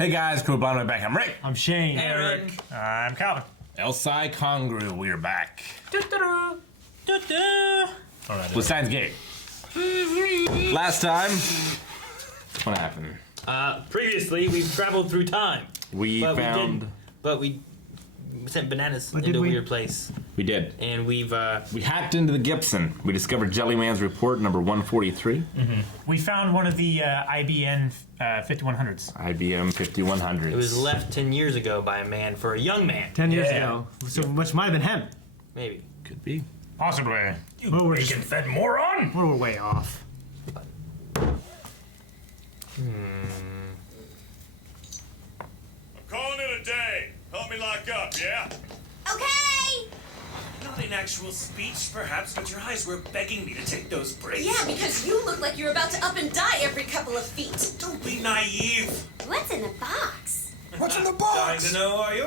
Hey guys, cool blind back. I'm Rick. I'm Shane. Eric. I'm Calvin. Elsai Congru, we're back. Alright. With Steins Gate. Last time, what happened? Previously, we've traveled through time. We sent bananas But into did a we? weird place. We did. And we've, We hacked into the Gibson. We discovered Jellyman's report number 143. We found one of the IBN 5100s. IBM 5100. it was left 10 years ago by a man for a young man. 10 years Yeah. ago, so which might have been him. Maybe. Could be. Possibly. Well, we're just- Bacon-fed moron! We're way off. I'm calling it a day. Help me lock up, yeah? Okay! Not in actual speech, perhaps, but your eyes were begging me to take those breaks. Yeah, because you look like you're about to up and die every couple of feet. Don't be naive. What's in the box? What's in the box? Dying to know, are you?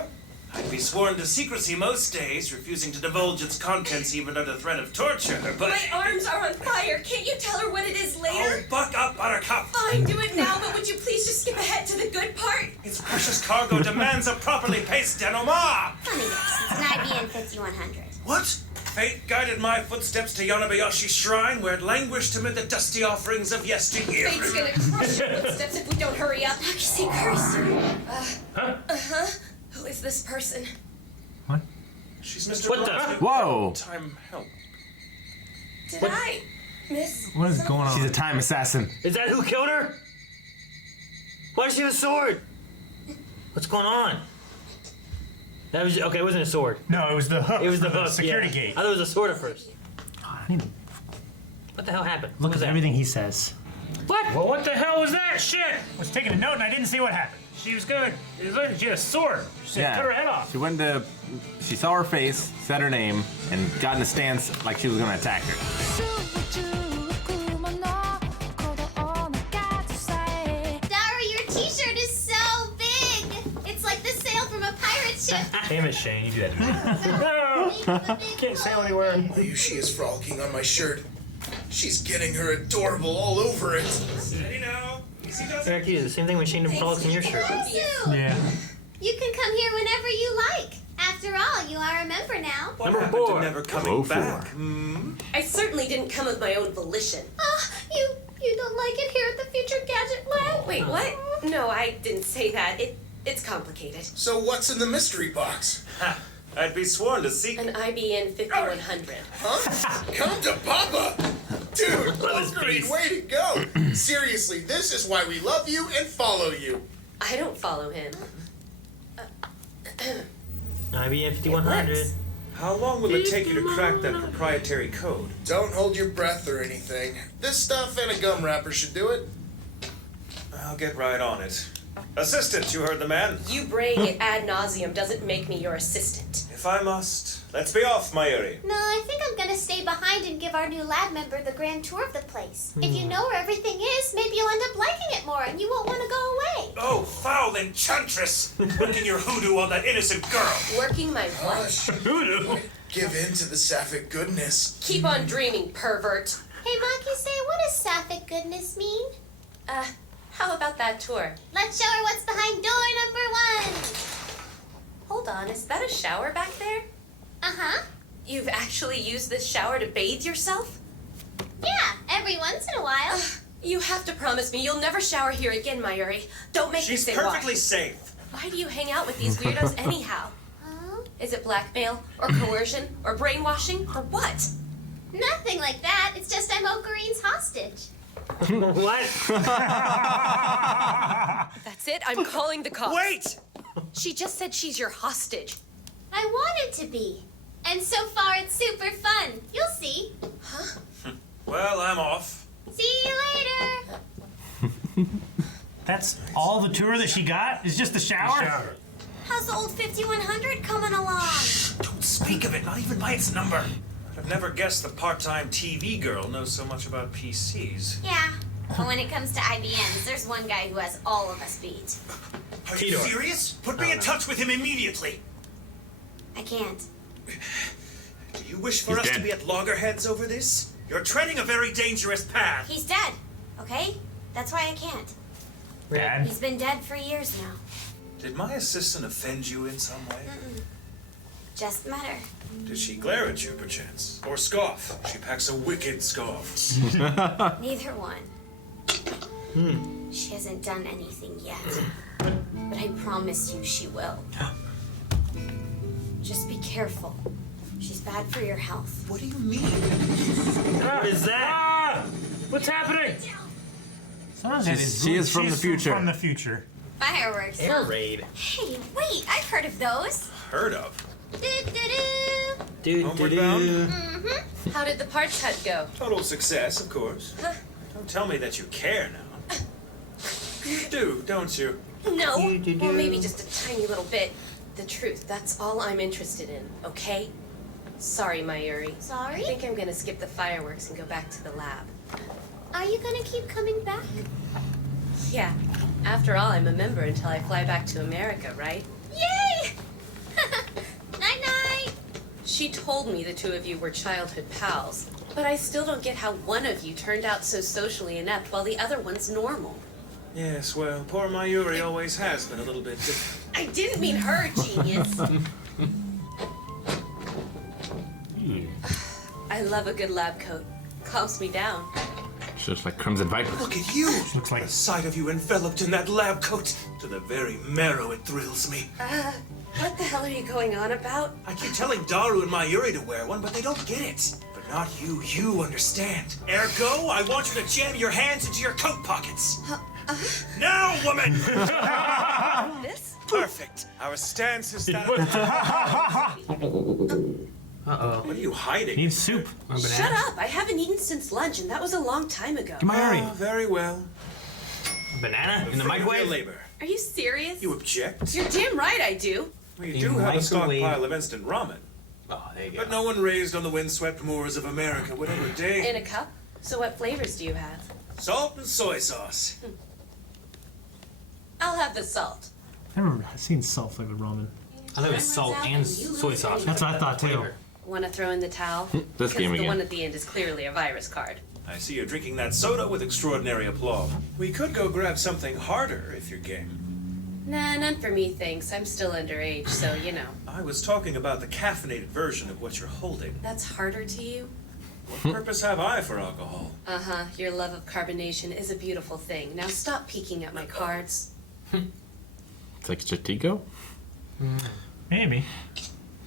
I'd be sworn to secrecy most days, refusing to divulge its contents even under threat of torture, but... My arms are on fire. Can't you tell her what it is Oh, later? buck up, Buttercup. Fine, do it now, but would you please just skip ahead to the good part? Its precious cargo demands a properly paced denouement. Funny yes, it's an IBN 5100. What? Fate guided my footsteps to Yonabayashi Shrine, where it languished amid the dusty offerings of yesteryear. Fate's gonna crush your footsteps if we don't hurry up. Nakisi cursed. Who is this person? She's Mr. What the- Brodsky. Whoa! Time help. Did I miss? What is going on? She's a time assassin. Is that who killed her? Why does she have a sword? What's going on? That was okay. It wasn't a sword. No, it was the hook. It was the for hook. security yeah. gate. I thought it was a sword at first. I need to What the hell happened? look What was at that? everything he says. What? Well, what the hell was that shit? I was taking a note and I didn't see what happened. She was good. It looked like she had a sword. She said, cut her head off. She went to. She saw her face, said her name, and got in a stance like she was going to attack her. Dara, your t-shirt is so big. It's like the sail from a pirate ship. Damn it, Shane. You do that to me. No! Can't sail anywhere. She is frolicking on my shirt. She's getting her adorable all over it. Steady now. Easy does it. Eric, you do the same thing when Shane frolics in your shirt. Yeah. You can come here whenever you like. After all, you are a member now. What Number happened four. to never coming Row back? I certainly didn't come of my own volition. You don't like it here at the Future Gadget Lab? Wait, what? No, I didn't say that. It's complicated. So what's in the mystery box? Ha! I'd be sworn to see. An IBN 5100. Huh? Come to Papa! Dude, Love his Wolverine, face. way to go! Seriously, this is why we love you and follow you. I don't follow him. IBM 5100. works. How long will it take you to crack that proprietary code? Don't hold your breath or anything. This stuff and a gum wrapper should do it. I'll get right on it. Assistant, you heard the man. You braying it ad nauseum doesn't make me your assistant. If I must, let's be off, Mayuri. No, I think I'm gonna stay behind and give our new lab member the grand tour of the place. If you know where everything is, maybe you'll end up liking it more and you won't want to go away. Oh, foul enchantress! Working your hoodoo on that innocent girl. Working my what? Hush. Give in to the sapphic goodness. Keep on dreaming, pervert. Hey, Maki-say, what does sapphic goodness mean? How about that tour? Let's show her what's behind door number 1. Hold on, is that a shower back there? Uh-huh. You've actually used this shower to bathe yourself? Yeah, every once in a while. You have to promise me you'll never shower here again, Mayuri. Don't make me She's say perfectly why. safe. Why do you hang out with these weirdos anyhow? Huh? Is it blackmail, or coercion, or brainwashing, or what? Nothing like that. It's just I'm Okarine's hostage. What? That's it, I'm calling the cops. Wait! She just said she's your hostage. I wanted to be. And so far, it's super fun. You'll see. Well, I'm off. See you later. That's all the tour that she got? Is just the shower? How's the old 5100 coming along? Don't speak of it, not even by its number. I've never guessed the part-time TV girl knows so much about PCs. Yeah. But when it comes to IBMs, there's one guy who has all of us beat. Are you Tito. serious? Put me in touch with him immediately. I can't. Do you wish for He's us to dead. be at loggerheads over this? You're treading a very dangerous path. He's dead. Okay? That's why I can't. Dad? He's been dead for years now. Did my assistant offend you in some way? Just met her. Did she glare at you, perchance? Or scoff? She packs a wicked scoff. Neither one. She hasn't done anything yet. But I promise you she will. Just be careful. She's bad for your health. What do you mean? What is that? Ah! What's happening? Someone that She is from the future. From the future. Fireworks. Air Huh? raid. Hey, wait, I've heard of those. Heard of? Do-do-do. Homeward bound? How did the parts hut go? Total success, of course. Don't tell me that you care now. You do, don't you? No. Well, maybe just a tiny little bit. The truth, that's all I'm interested in, okay? Sorry, Mayuri. Sorry? I think I'm gonna skip the fireworks and go back to the lab. Are you gonna keep coming back? Yeah. After all, I'm a member until I fly back to America, right? Yay! Night-night! She told me the two of you were childhood pals, but I still don't get how one of you turned out so socially inept while the other one's normal. Yes, well, poor Mayuri always has been a little bit different. I didn't mean her, genius. I love a good lab coat. Calms me down. She looks like Crimson Viper. Look at you! Looks like- The sight of you enveloped in that lab coat. To the very marrow it thrills me. What the hell are you going on about? I keep telling Daru and Mayuri to wear one, but they don't get it. But not you. You understand. Ergo, I want you to jam your hands into your coat pockets. Now, woman! This? Perfect. Our stance is that. Uh-oh. What are you hiding? Need soup. Or banana? Shut up! I haven't eaten since lunch, and that was a long time ago. Mayuri. Oh, very well. Banana in the Free of your microwave? labor. Are you serious? You object? You're damn right I do. Well, you In do have a microwave. stockpile of instant ramen. Oh, there you go. But no one raised on the windswept moors of America would ever In deign. a cup? So what flavors do you have? Salt and soy sauce. I'll have the salt. I remember I've seen salt flavored ramen. I thought it was salt and soy sauce. That's what I thought too. Flavor. Want to throw in the towel? This Because game the again. one at the end is clearly a virus card. I see you're drinking that soda with extraordinary aplomb. We could go grab something harder if you're game. Nah, none for me, thanks. I'm still underage, so you know. I was talking about the caffeinated version of what you're holding. That's harder to you? What purpose have I for alcohol? Uh-huh. Your love of carbonation is a beautiful thing. Now stop peeking at my cards. It's like Chatico? Maybe.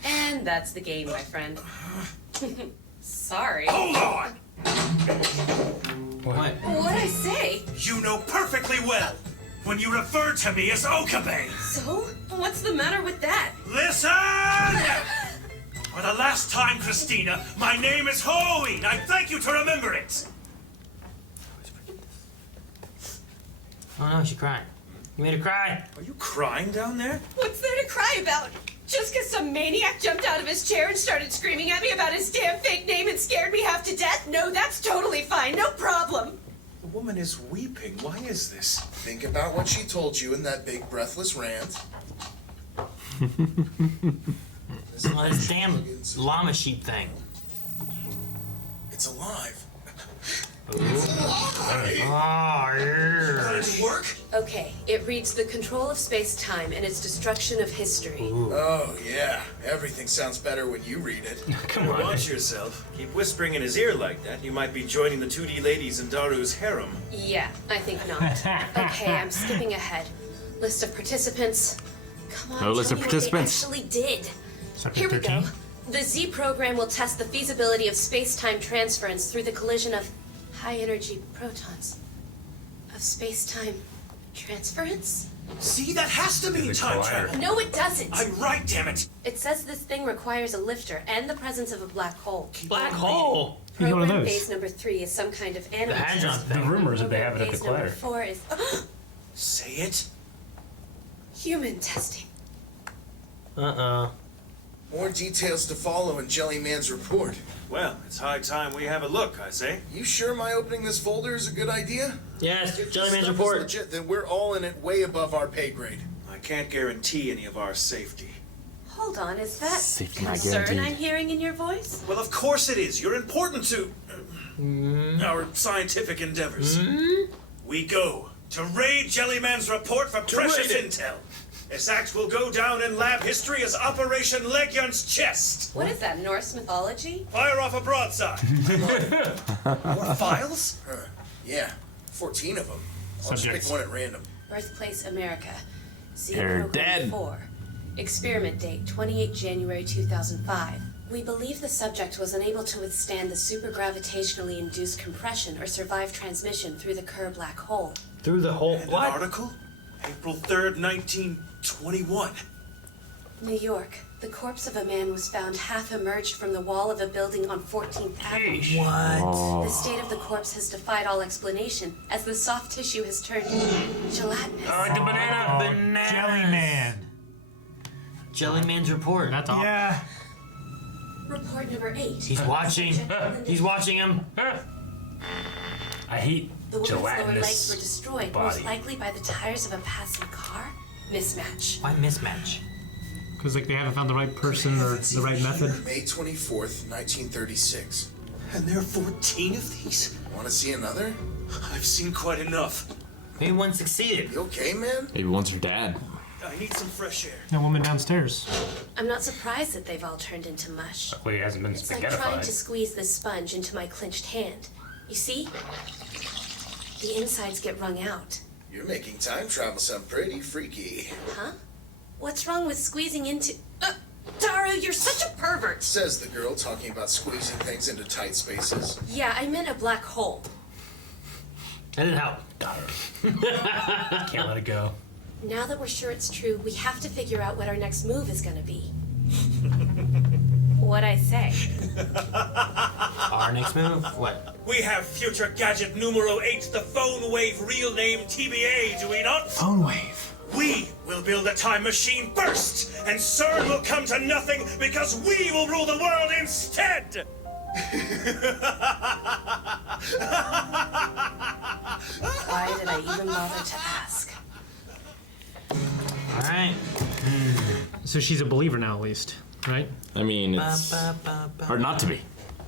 And that's the game, my friend. Sorry. Hold on! What? What'd I say? You know perfectly well when you refer to me as Okabe. So? What's the matter with that? Listen! For the last time, Christina, my name is Hoeen. I thank you to remember it. Oh no, she cried. You made her cry. Are you crying down there? What's there to cry about? Just because some maniac jumped out of his chair and started screaming at me about his damn fake name and scared me half to death? No, that's totally fine. No problem. The woman is weeping. Why is this? Think about what she told you in that big breathless rant. Oh, this damn llama sheep thing. It's alive. Oh, How yeah. did it work? Okay, it reads the control of space-time and its destruction of history. Oh, yeah. Everything sounds better when you read it. Come on. Watch yourself. Keep whispering in his ear like that. You might be joining the 2D ladies in Daru's harem. Yeah, I think not. Okay, I'm skipping ahead. List of participants. Come on, No list tell of me participants. What they actually did. Chapter Here we 13. go. The Z program will test the feasibility of space-time transference through the collision of high-energy protons. Of space-time transference? See, that has to mean time travel. No, it doesn't. I'm right, damn it. It says this thing requires a lifter and the presence of a black hole. Black hole. You got one of Program those. phase number 3 is some kind of animal Hadron test. thing. The rumor is that they have it at the Phase number collider. 4 is Say it. human testing. Uh-oh. More details to follow in Jellyman's report. Well, it's high time we have a look, I say. You sure my opening this folder is a good idea? Yes, If this Jellyman's stuff is report. legit, then we're all in it way above our pay grade. I can't guarantee any of our safety. Hold on, is that Safety not concern guaranteed. I'm hearing in your voice? Well, of course it is. You're important to our scientific endeavors. We go. To raid Jellyman's report for precious intel. This act will go down in lab history as Operation Legion's Chest. What is that, Norse mythology? Fire off a broadside. More files? Yeah, 14 of them. I'll just Subjects. pick one at random. Birthplace America. They're Program dead. 4. Experiment date 28 January 2005. We believe the subject was unable to withstand the supergravitationally induced compression or survive transmission through the Kerr black hole. Through the whole And an what? article? April 3rd, 1921. New York. The corpse of a man was found half emerged from the wall of a building on 14th Avenue. What? The state of the corpse has defied all explanation, as the soft tissue has turned gelatinous. Like the banana. Bananas. Jelly Man. Jellyman's report. That's all. Yeah. Report number 8. He's watching. He's watching him. I hate The woman's lower legs gelatinous. were destroyed, body. most likely by the tires of a passing car. Mismatch. Why mismatch? Because like they haven't found the right person or the right method. May 24th, 1936. And there are 14 of these? Want to see another? I've seen quite enough. Maybe one succeeded. You okay, man? Maybe one's her dad. I need some fresh air. The woman downstairs. I'm not surprised that they've all turned into mush. Wait, it hasn't been It's like trying to spaghettified. squeeze this sponge into my clenched hand. You see? The insides get wrung out. You're making time travel sound pretty freaky. Huh? What's wrong with squeezing into... Daru, you're such a pervert! Says the girl talking about squeezing things into tight spaces. Yeah, I meant a black hole. That didn't help. Can't let it go. Now that we're sure it's true, we have to figure out what our next move is gonna be. What'd I say? Our next move? What? We have future gadget numero 8, the phone wave real name TBA, do we not? Phone wave. We will build a time machine first, and CERN will come to nothing because we will rule the world instead! Why did I even bother to ask? All right. So she's a believer now, at least, right? I mean, it's hard not to be.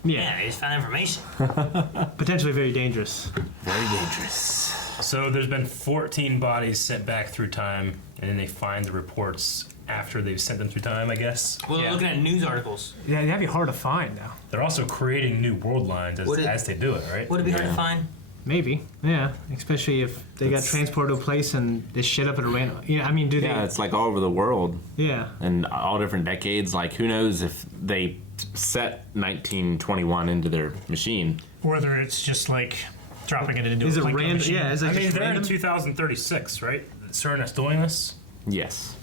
Yeah, they just found information. Potentially very dangerous. Very dangerous. So there's been 14 bodies sent back through time, and then they find the reports after they've sent them through time, I guess. Well, Yeah. looking at news articles. Yeah, that'd be hard to find now. They're also creating new world lines Would it- as they do it, right? Would it be hard Yeah. to find? Maybe. Yeah. Especially if they got transported to a place and they shit up at a random. Yeah. I mean, do Yeah, they? it's like all over the world Yeah. and all different decades. Like, who knows if they set 1921 into their machine? Whether it's just like dropping it into Is a it Plinko random? machine. Yeah. Is it I mean, just they're random? in 2036, right? CERN is doing this. Yes.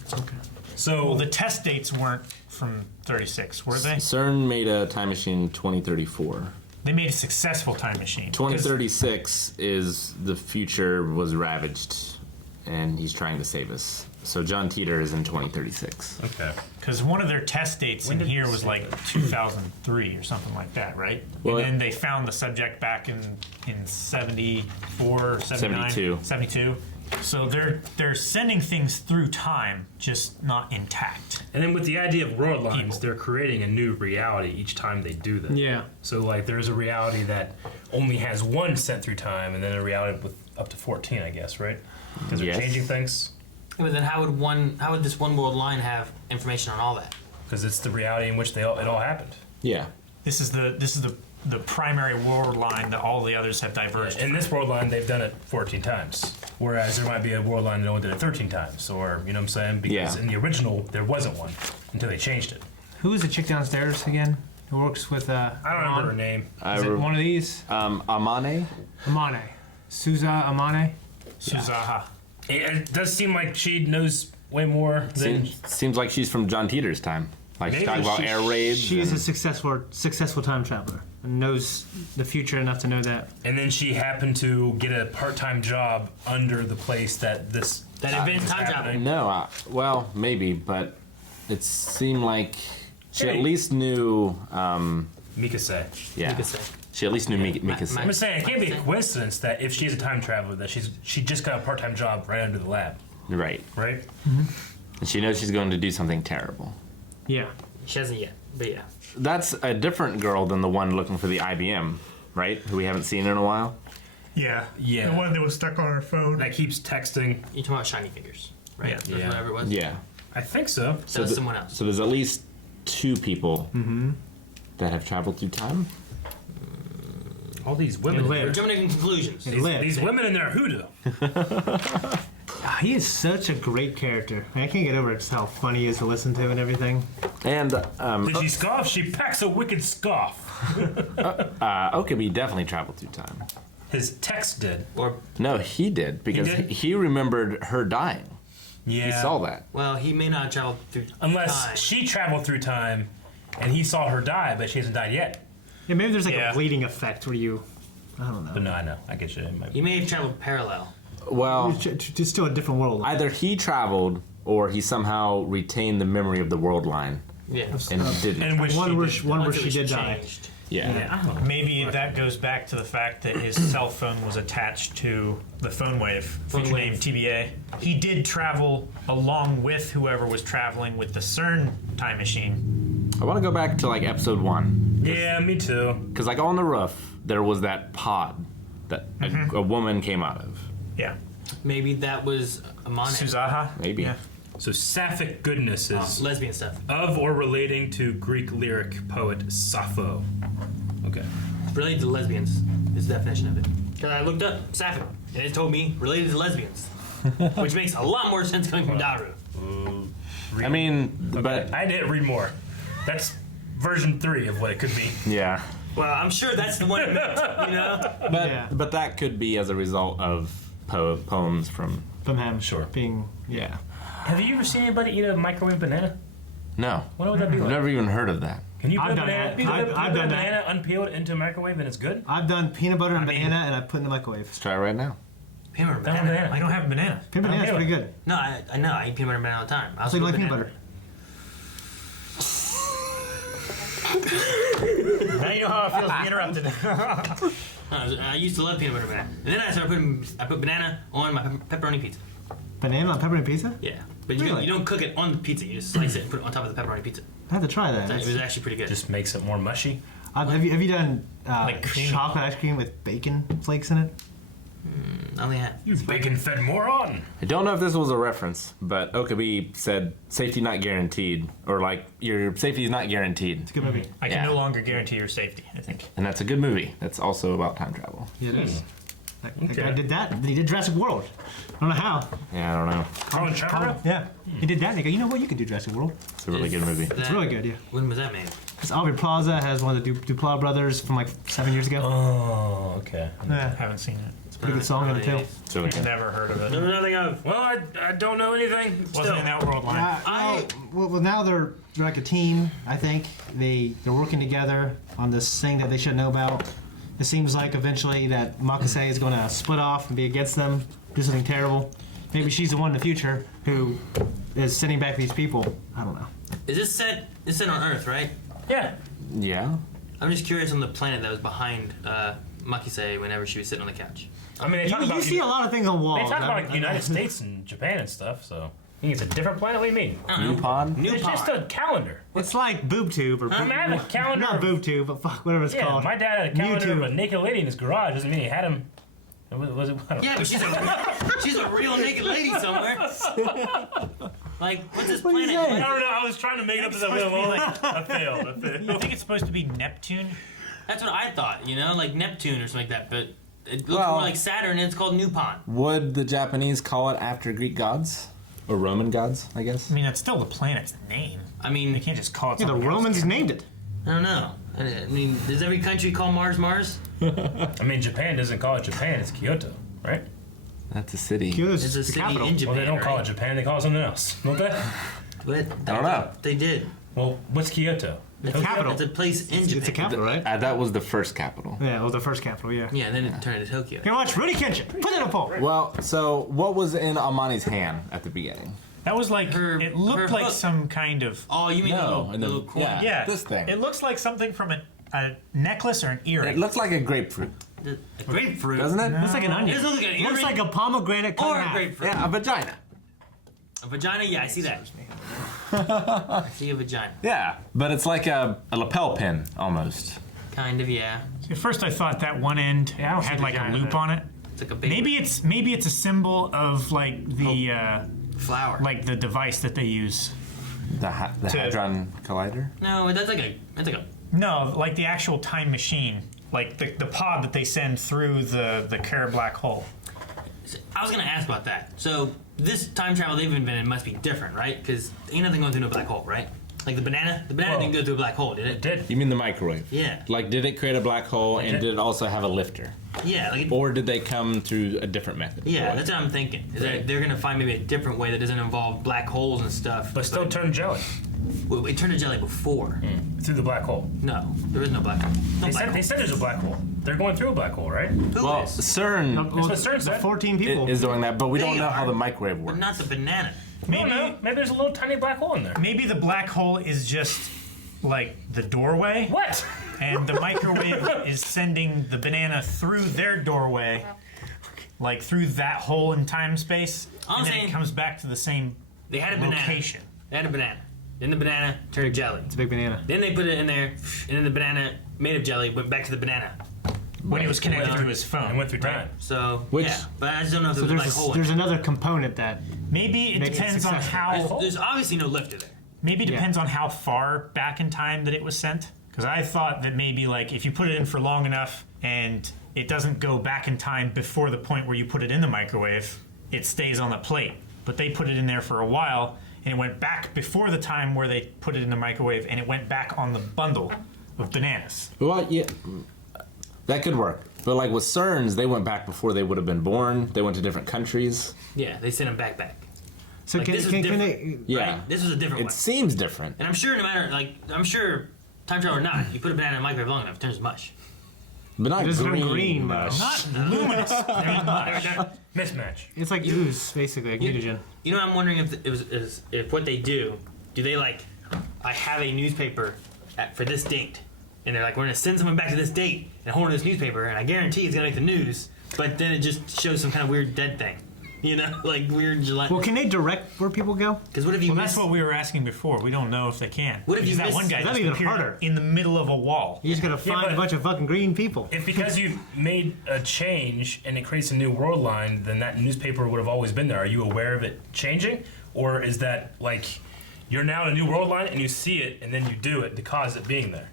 So Well, the test dates weren't from 36, were they? CERN made a time machine in 2034. They made a successful time machine. 2036 is the future was ravaged, and he's trying to save us. So John Teeter is in 2036. okay. Because one of their test dates in did here it was say like 2003 or something like that, right? Well, and then they found the subject back in 74, 79, 72. 72. So they're sending things through time, just not intact. And then with the idea of world lines, People. they're creating a new reality each time they do that. Yeah. So like there's a reality that only has one sent through time, and then a reality with up to 14, I guess, right? Because they're Yes. changing things. Yeah, but then how would this one world line have information on all that? Because it's the reality in which it all happened. Yeah. This is the primary world line that all the others have diverged. In this world line, they've done it 14 times. Whereas there might be a world line that only did it 13 times, or you know what I'm saying? Because Yeah. in the original, there wasn't one until they changed it. Who is the chick downstairs again? Who works with I don't remember her name. Is it one of these? Amane? Amane. Souza Amane? Suzaha. It does seem like she knows way more than. Seems like she's from John Teeter's time. Like she's Maybe talking about air raids. She's a and- successful time traveler and knows the future enough to know that. And then she happened to get a part-time job under the place that Invent was time travel. happening. No, well, maybe, but it seemed like she at Hey. least knew. Mikase. Yeah, You could say. she at least knew Mikasa. I'm just saying, it can't be a coincidence that if she's a time traveler, that she just got a part-time job right under the lab, Right, right? and she knows she's going to do something terrible. Yeah. She hasn't yet, but yeah. That's a different girl than the one looking for the IBM, right? Who we haven't seen in a while. Yeah. Yeah. The one that was stuck on her phone. That keeps texting. You're talking about shiny fingers, right? Yeah. That's Yeah. whatever it was. Yeah. I think so. So that's someone else. So there's at least 2 people that have traveled through time. All these women. We're jumping to conclusions. These women in their hoodoo. He is such a great character. I can't get over just how funny he is to listen to and everything. And Did she scoff? She packs a wicked scoff. Okabe definitely traveled through time. His text did. Or No, he did because did? he remembered her dying. Yeah. He saw that. well, he may not travel through Unless time. she traveled through time, and he saw her die, but she hasn't died yet. Yeah, maybe there's like Yeah. a bleeding effect where you, I don't But know. no, I know. I get you. It might He may have traveled parallel. Well, It's still a different world. either he traveled or he somehow retained the memory of the world line Yeah. and didn't. And which One she where did. she, one where Until she it did die. changed. Yeah. Yeah, I don't know. Maybe that goes back to the fact that his cell phone was attached to the phone wave, future wave. name TBA. He did travel along with whoever was traveling with the CERN time machine. I want to go back to like episode 1 Yeah, me too. because like on the roof there was that pod that a woman came out of. Yeah. Maybe that was Amane. Suzaha? Maybe. Yeah. So sapphic goodness is Lesbian stuff. of or relating to Greek lyric poet Sappho. Okay. Related to lesbians is the definition of it. Because I looked up sapphic, and it told me related to lesbians. Which makes a lot more sense coming from Daru. I mean, but I didn't read more. That's version 3 of what it could be. yeah, Well, I'm sure that's the one it meant, you know? but Yeah. but that could be as a result of poems from. From him. Sure. Being, yeah. Have you ever seen anybody eat a microwave banana? No, What would that be I've like? never even heard of that. Can you put I've a done banana, that. you put I've a done that. banana unpeeled into a microwave and it's good? I've done peanut butter and mean- banana and I put in the microwave. Let's try it right now. Peanut butter That banana. banana. I don't have a banana. Peanut banana's Okay. pretty good. No, I know. I eat peanut butter and banana all the time. I So also you put like peanut banana. butter? Now you know how it feels to be interrupted. No, I used to love peanut butter and banana. And then I put banana on my pepperoni pizza. Banana on pepperoni pizza? Yeah. But you, Really? you don't cook it on the pizza. You just slice it and put it on top of the pepperoni pizza. I have to try that. It was actually pretty good. Just makes it more mushy. Have you done Like creamy. chocolate ice cream with bacon flakes in it? I only had. You bacon-fed moron. I don't know if this was a reference, but Okabe said safety not guaranteed, or like your safety is not guaranteed, It's a good movie. I can Yeah. no longer guarantee your safety, I think. and that's a good movie. That's also about time travel. Yeah, it is. That Okay. guy did that. He did Jurassic World. I don't know how. Yeah, I don't know. Colin Trevorrow? Yeah. He did that and they go, you know what, you could do Jurassic World. It's a really good movie. It's really good, yeah. When was that made? Because Aubrey Plaza has one of the Duplass brothers from like 7 years ago. Oh, okay. Yeah. Haven't seen it. It's a pretty good song in it too. It's really good. Never heard of it. No, nothing of. Well, I don't know anything. Wasn't Still. in that world line. Well, now they're like a team. I think they're working together on this thing that they should know about. It seems like eventually that Makase is going to split off and be against them, do something terrible. Maybe she's the one in the future who is sending back these people. I don't know. Is this set? It's set on Earth, right? Yeah. Yeah. I'm just curious on the planet that was behind Makise whenever she was sitting on the couch. I mean, they talk You about see a lot of things on walls. They talk about I- like the United States and Japan and stuff, so I think it's a different planet. What do you mean? Newpon? New It's just a calendar. It's like boob tube or I mean, I have a calendar. not of- boob tube, but fuck whatever it's Yeah, called. my dad had a calendar of YouTube. a naked lady in his garage. Doesn't mean he had him. Was it? I don't know. Yeah, but she's a real naked lady somewhere. Like, what's this planet? I don't know. I was trying to make it up as I went along. I failed. I think it's supposed to be Neptune. That's what I thought, you know, like Neptune or something like that. But it looks Well- more like Saturn, and it's called Newpon. Would the Japanese call it after Greek gods? Or Roman gods, I guess? I mean, that's still the planet's name. I They mean, can't just call it Yeah, the something else. Romans named it. I don't know. I mean, does every country call Mars Mars? I mean, Japan doesn't call it Japan. It's Kyoto, right? That's a city. Kyoto's It's a the city capital. in Japan. Well, they don't call right? it Japan. They call it something else. Don't they? But I don't know. They did. Well, what's Kyoto? It's capital. It's a place in Japan. It's a capital, right? That was the first capital. Yeah, it was the first capital, yeah. Yeah, and then it turned into Tokyo. Here, watch Rudy Kenshin. Put it in a poll. Well, so what was in Amani's hand at the beginning? That was like, Her- it looked her like hook. some kind of, Oh, you mean No, the and the- little coin? yeah. yeah. This thing. It looks like something from a necklace or an earring. It looks like a grapefruit, A grapefruit. doesn't it? Looks like an It onion. doesn't look like an Looks earring like a pomegranate cut or in a half. grapefruit. Yeah, a vagina. A vagina? Yeah, I see that. I see a vagina. Yeah, but it's like a lapel pin almost. Kind of, yeah. At first, I thought that one end I don't see had the like a giant loop there. on it. It's like a big Maybe it's a symbol of like the flower. like the device that they use. The Hadron Collider? No, that's like a. No, like the actual time machine, like the pod that they send through the Kara black hole. I was gonna ask about that. So this time travel they've invented must be different, right? Because ain't nothing going through a black hole, right? Like the banana didn't go through a black hole, did it? It did. You mean the microwave? Yeah. Like, did it create a black hole, and did it also have a lifter? Yeah, like. Or did they come through a different method? Yeah, that's what I'm thinking. Is that they're gonna find maybe a different way that doesn't involve black holes and stuff. But still turn jelly Well, it turned to jelly before. through the black hole. No, there is no black hole. No black They hole. said there's a black hole. They're going through a black hole, right? Who Well, is? CERN That's what CERN the said. 14 people. is doing that, but we don't They know how are. the microwave But works. not the banana. I don't know. Maybe there's a little tiny black hole in there. Maybe the black hole is just like the doorway, What? and the microwave is sending the banana through their doorway, like through that hole in time space, I'm and then saying- it comes back to the same They had a banana. location. They had a banana. Then the banana turned to jelly. It's a big banana. Then they put it in there, and then the banana made of jelly went back to the banana. When he was connected Well, to his It phone. went through time. So Which- yeah, but I just don't know if So there was a black hole. there's another component that Maybe it Makes it depends on successful. how. There's obviously no lifter there. Maybe it depends on how far back in time that it was sent. Because I thought that maybe like if you put it in for long enough and it doesn't go back in time before the point where you put it in the microwave, it stays on the plate. But they put it in there for a while and it went back before the time where they put it in the microwave and it went back on the bundle of bananas. Well, yeah, that could work. But like with CERN's, they went back before they would have been born. They went to different countries. Yeah, they sent him back. So Like, can, this is can different. they? Yeah, Right? This was a different it one. seems different. And I'm sure no matter, I'm sure time travel or not, you put a banana in the microwave long enough, it turns mush. But not It doesn't turn green. green, though. mush. Not luminous. Mismatch. It's like ooze, basically, like mutagen. You know what I'm wondering if what they do they like, I have a newspaper for this date, and they're like, we're gonna send someone back to this date and hold this newspaper, and I guarantee it's gonna make the news, but then it just shows some kind of weird dead thing. You know, like weird July. Well, can they direct where people go? Because what if you Well, miss? that's what we were asking before. We don't know if they can. What if you Because that miss- one guy That'd just be even appeared harder. in the middle of a wall? You just gotta find but- a bunch of fucking green people. If because you made a change and it creates a new world line, then that newspaper would have always been there. Are you aware of it changing? Or is that like you're now in a new world line and you see it and then you do it to cause it being there?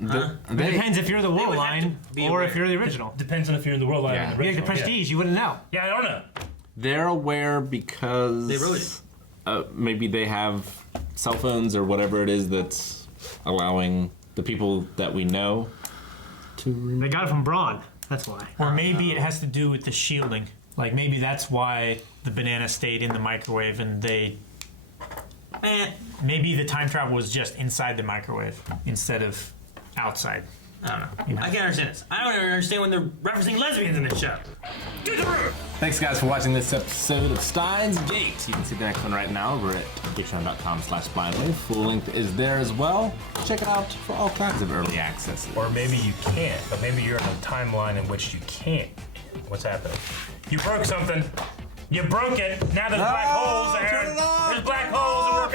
It depends if you're the world would have line to be or if aware. you're the original. Depends on if you're in the world line Yeah. or the You have original. the prestige, you wouldn't know. Yeah, I don't know. They're aware because They wrote it. Maybe they have cell phones or whatever it is that's allowing the people that we know to. They got it from Braun. That's why. Or maybe it has to do with the shielding. Like maybe that's why the banana stayed in the microwave and they. Maybe the time travel was just inside the microwave instead of outside. I don't know. I can't understand this. I don't even understand when they're referencing lesbians in this show. Do the roof. Thanks, guys, for watching this episode of Steins Gate. You can see the next one right now over at patreon.com/blindwave. Full link is there as well. Check it out for all kinds of early accesses. Or maybe you can't, but maybe you're in a timeline in which you can't. What's happening? You broke something. You broke it. Now there's black holes there. turn it off. There's black holes.